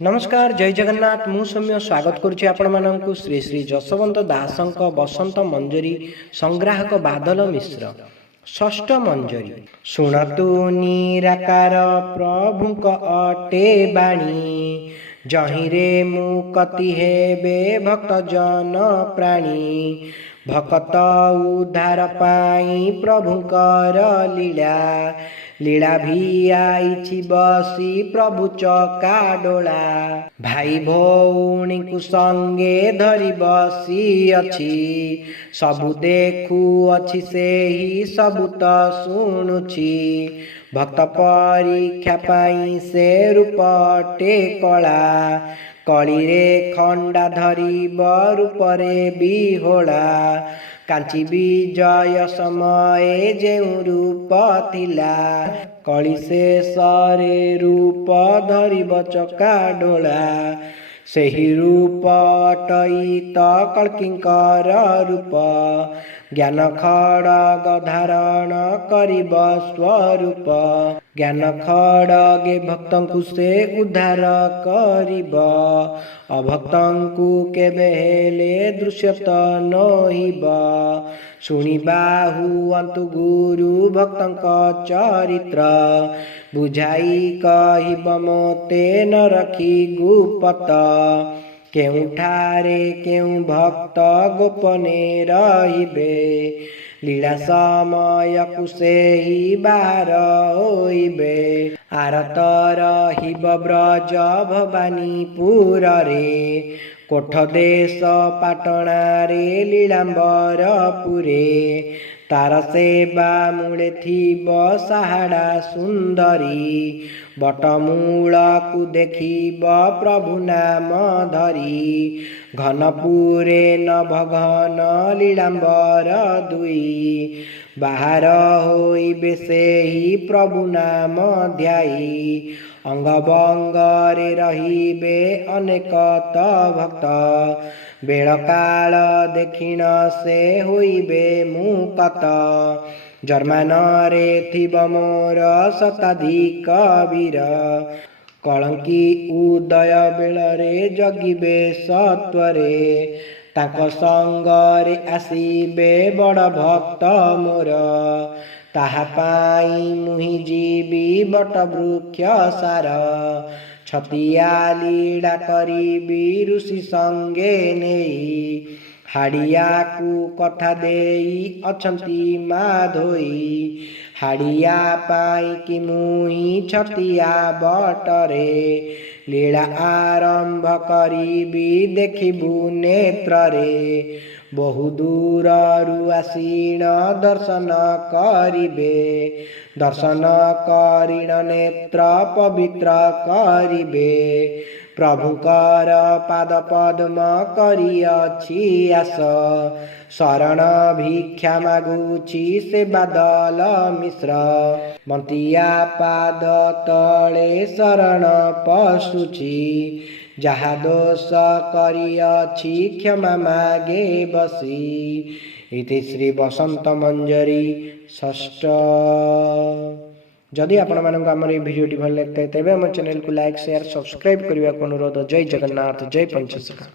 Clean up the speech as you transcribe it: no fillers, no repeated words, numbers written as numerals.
नमस्कार जय जगन्नाथ मु सौम्य स्वागत करुच्ची आपण मानकु श्री श्री जसवंत दासंक बसंत मंजरी संग्राहक बादल मिश्र षष्ठ मंजरी। शुणतु निराकार प्रभुक अटे बाणी जहिरे मुकति हेबे भक्त जन प्राणी भक्त उद्धार पाई प्रभुकर लीला लीला भी आईछि बसी प्रभु चका डोला भाई भौणी को संगे धरी बसी अछि सबु देखु अछि से ही सबु त शुणुछि भक्त परीक्षा पाई से रूपटे कला कली रे खंडा धरी रूपरे बिहोला कांची विजय समय जेउ रूप थिला कली शेषरे रूप धरिब चका डोला सेही रूप अटईत कल्किंकर रूप ज्ञान खड़ग धारण करिब स्वरूप ज्ञान खड़गे भक्तंकु से उद्धार करिब अभक्तंकु केबे हेले दृश्यत नहिब शुणिबाहु अंतु गुरु भक्तंक चरित्र बुझाई कहिब मोते न रखी गुपत केउठारे केउ भक्त गोपने रहिबे लीला समय कुसेही बाहर होइबे आरतर हिब ब्रज भवानीपुर रे कोठ देश पाटणारे लीलांबर पुरे तार सेवा मूले थिब साहाड़ा सुंदरी बटमूल को देखिब प्रभु नाम धरी घनपुरे नभघन लीलांबर दुई बाहर होइबे सेही प्रभु नाम ध्याई अंग बंगरे रहिबे अनेक भक्त बेल काल देखिण से होइबे मुकत जर्मान रे थिब मोर शताधिक वीर कलंकी उदय बेलरे जगिबे सत्वरे ताक संगरे आसीबे बड़ भक्त मोर ताहा पाई मुहि जीवी बट वृक्ष सार छतिया लीला करिबी ऋषि संगे नेई हाड़िया को कथा देई अछंती माधोई हाड़िया पाई कि मुही छतिया बटरे लीला आरंभ करिबी देखिबु नेत्रे बहु दूररु आसीण दर्शन करिबे दर्शन करिण नेत्र पवित्र करिबे प्रभुकर पाद पद्म करिअछि आस शरण भिक्षा मागुछि से बादल मिश्र मंतिया पाद तले शरण पशुछि जहा दोष करिअछि क्षमा मागे बसी। इति श्री बसंत मंजरी षष्ठ। जदि आपण मानक आमर भिडियोटी भल लगता है तेबे आम चैनल को लाइक शेयर सब्सक्राइब करने को अनुरोध। जय जगन्नाथ जय पंचसखा।